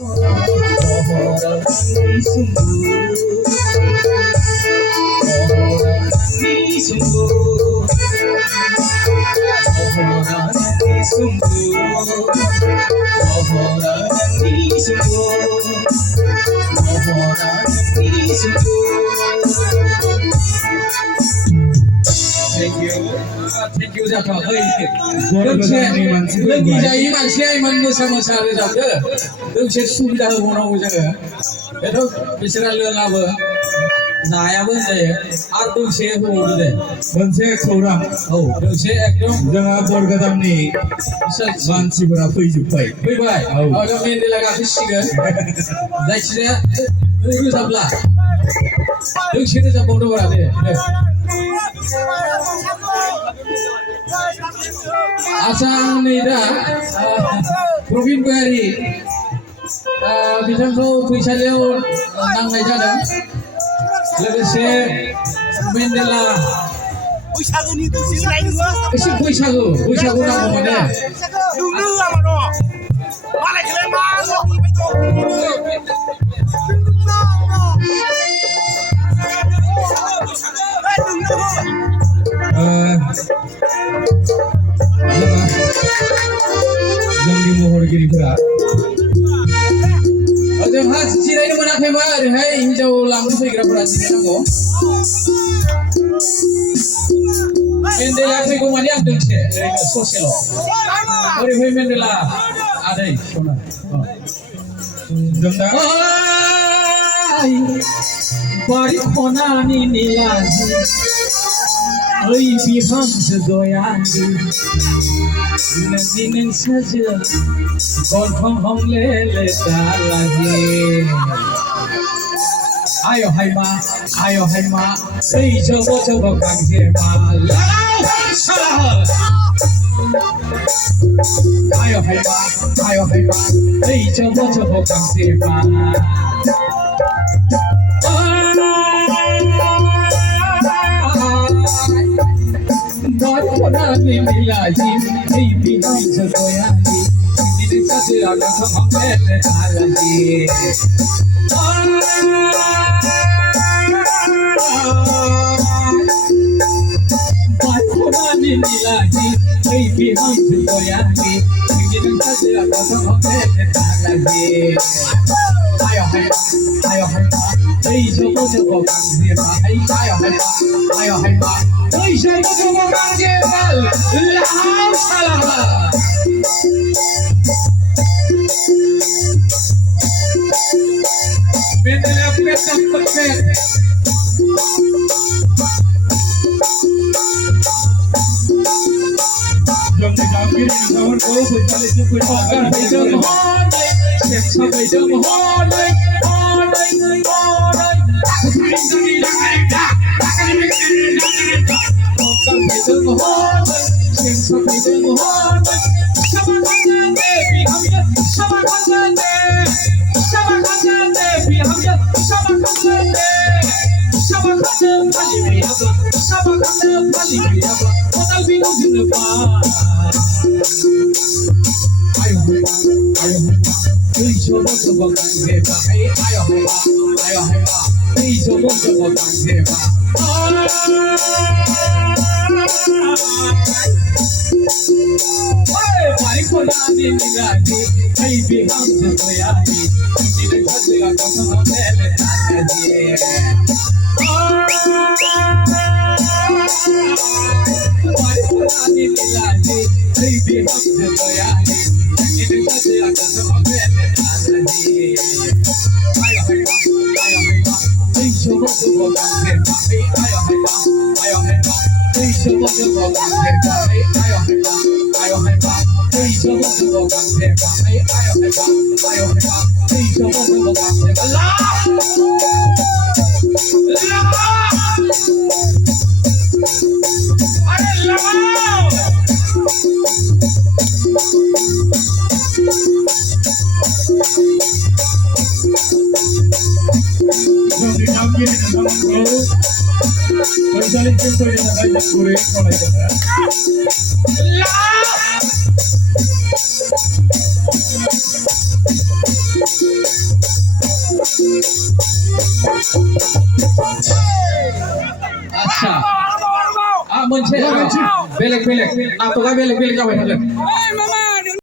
Thank you जाथ'वाखै लोगि जायै मानसिया इमान मोसा मोसा रोजाबदो दोंसे सुबिदा होबावनांगौ जोङो बेथ' बिसोरा लोङाबो जायाबो होनजायो आरो दोंसे होबावदो दे मोनसे खौरां औ दोंसे एकदम जोंहा बरगादामनि मानसिफोरा फैजोब्बाय फैबाय दा मेन्देला गाखोसिगोन जायखिजाया रोजाबला दोंसे रोजाबबावदोब्रा दे आसा आं नै दा प्रबिन गयारि बिथांखौ फैसालियाव नांनाय जादों लोगोसे मेन्देला बैसागोनि दसे होनाय नोङो एसे बैसागु नांगौ माने नोंनो आमा न' मालायखौलाय मा जोंनि महरगिरिफोरा जोंहा जिरायनो मोनाखैबा ओरैहाय हिन्जाव लांनो फैग्राफोरा जिरायनांगौ मेन्देला फैगौ माने आं दोंसे ओरैनो ससेल' ओरैहाय मेन्देला आदै सना जों दा बारि खनानि निलाजि ओइ बिहामजो दयानि नोंनि नोंसोरजों गन्थं हमलेले दालागे आय हायमा ओइ जब गांजे माला आय हायमा ओइ जब गांजे माला Barkonani milaji, baby hamza doyani, nini sajira kasa hamele alaji. Barkonani milaji, baby hamza doyani, nini sajira kasa hamele alaji. Ayo hayma, hey jobo gangze ma, ayo hayma. Oi, jogo gangze ma, la salama. Mendele peta. Jom didampiri tahun kau sekali jumpa agar Jom honai, sampai jom honai. Berjalan jumpa dengan banyak kurir mulai dengan आच्छा मोनसे बेलेग बेलेग नाटकआ बेलेग बेलेग जाबाय थागोन